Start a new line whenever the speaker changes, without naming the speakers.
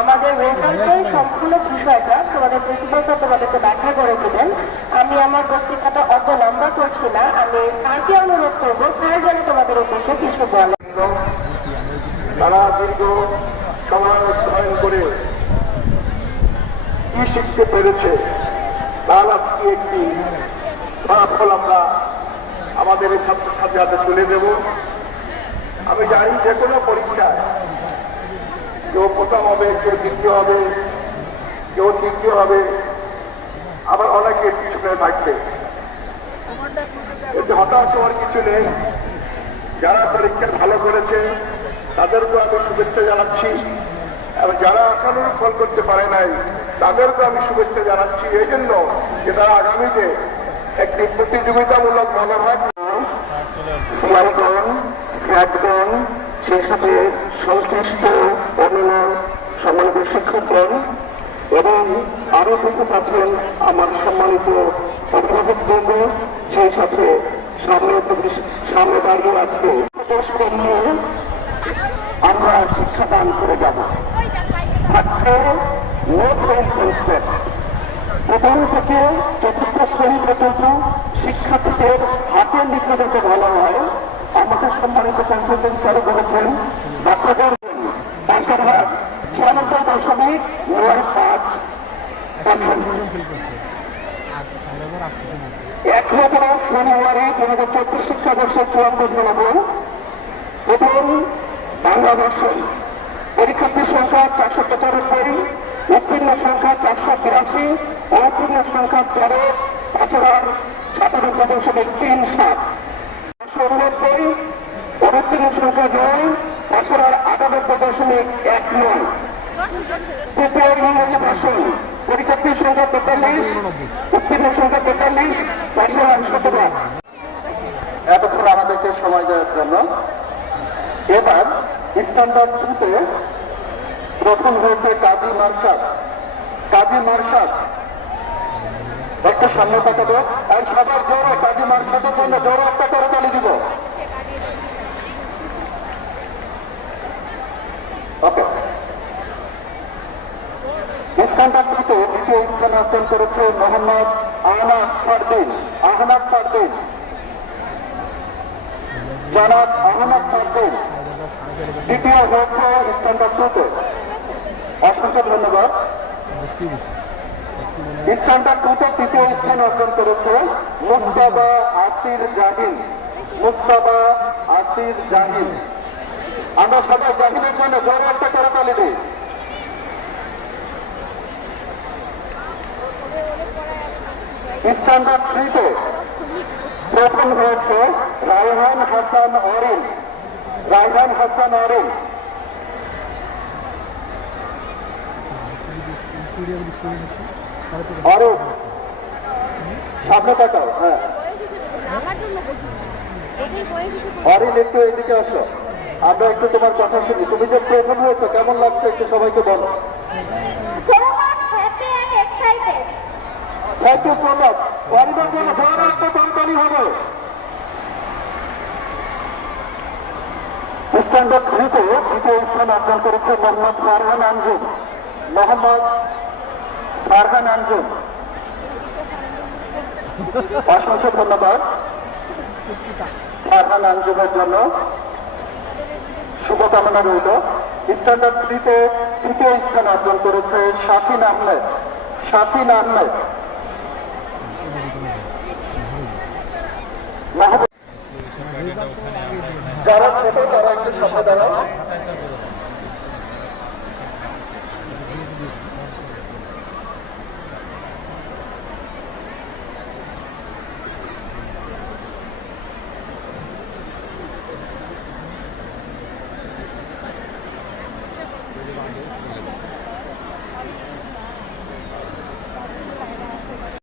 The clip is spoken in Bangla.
আমাদের রেজাল্টের সম্পূর্ণ বিষয়টা তোমাদের প্রিন্সিপাল স্যার তোমাদেরকে ব্যাখ্যা করে দিবেন। আমি আমার বক্তৃতাটা অত লম্বা করছি না। আমি স্যারকে অনুরোধ করব, স্যার যেন তোমাদের উদ্দেশ্যে কিছু বলে।
তারা দীর্ঘ সময় অধ্যয়ন করে কি শিখতে পেরেছে, তার আজকে একটি ফলাফল আমরা আমাদের ছাত্রছাত্রী হাতে তুলে দেব। আমি জানি যে কোনো পরীক্ষায় কেউ প্রথম হবে, কেউ দ্বিতীয় হবে, কেউ তৃতীয় হবে। আবার অনেকে পিছনে থাকবে। হতাশ হওয়ার কিছু নেই। যারা পরীক্ষা ভালো করেছে, তাদেরকেও আমি শুভেচ্ছা জানাচ্ছি। এবং যারা আশানুরূপ ফল করতে পারে নাই, তাদেরকেও আমি শুভেচ্ছা জানাচ্ছি। এই জন্য যে তারা আগামীতে একটি প্রতিযোগিতামূলক মনোভাব সিয়ারগণ ফ্ল্যাটগণ সেই সাথে সংশ্লিষ্ট অন্যান্য সম্মানিত শিক্ষকগণ এবং আরও উপস্থিত আছেন আমার সম্মানিত অভিভাবকবৃন্দ সেই সাথে সামনে সামনে দাঁড়িয়ে আছে আমরা শিক্ষাদান করে যাব। কনসেপ্ট প্রথম থেকে চতুর্থ শ্রেণি পর্যন্ত শিক্ষার্থীদের হাতের লিখে যাতে ভালো হয়। আমাদের সম্মানিত কনসালটেন্ট স্যারও বলেছেন বাচ্চাদের তাছাড়া ছিয়ানব্বই দশমিক নয় পাঁচ একমাত্র শনিবারে দু হাজার চব্বিশ শিক্ষাবর্ষের চূড়ান্ত জনগণ প্রথম বাংলাদেশে পরীক্ষার্থীর সংখ্যা চারশো সংখ্যা চারশো বিরাশি অনুত্তীর্ণ সংখ্যা তেরো তাছাড়া সাতানব্বই দশমিক তিন এতক্ষণ আমাদেরকে সময় দেওয়ার জন্য এবার স্ট্যান্ডার্ড টুতে প্রথম হয়েছে কাজী মার্শাদ। কাজী মার্শাদ, একটা সামনে তাকাবো। আর সবার জোরে কাজী মার্শাদের জন্য জোরে একটা করে তালি দিব ওকে স্ট্যান্ডার্ড টুতে দ্বিতীয় স্থান অর্জন করেছে মোহাম্মদ আহনাদ ফারদিন আহনাদ ফারদিন। জনাব আহমদ ফারদিন, দ্বিতীয় হয়েছে স্ট্যান্ডার্ড টুতে। অসংখ্য ধন্যবাদ। স্ট্যান্ডার্ড টুতে তৃতীয় স্থান অর্জন করেছে মুস্তাবা আসির জাহিন। মুস্তাবা আসির জাহিন। আমরা সবাই জাহিনের জন্য জোরে একটা করে তালি দিই। স্ট্যান্ডার্ড থ্রিতে প্রথম হয়েছে রায়হান হাসান অরিন। রায়হান হাসান অরিন। অরুণ সামনে তাকাও হ্যাঁ। একটু এদিকে আসো। আমরা একটু তোমার কথা শুনি। তুমি যে প্রথম হয়েছো, কেমন লাগছে একটু সবাইকে বলো। থ্যাংক ইউ সো মাচ করতালি হবে স্ট্যান্ডার্ড থ্রিতে দ্বিতীয় স্থান অর্জন করেছে মোহাম্মদ ফারহান আঞ্জুম মোহাম্মদ ফারহান আঞ্জুম অসংখ্য ধন্যবাদ। ফারহান আঞ্জুমের জন্য শুভকামনা রইল। স্ট্যান্ডার্ড থ্রিতে তৃতীয় স্থান অর্জন করেছে শাফিন আহমেদ শাফিন আহমেদ যারা ছোট তারা একটু সামনে দাঁড়ান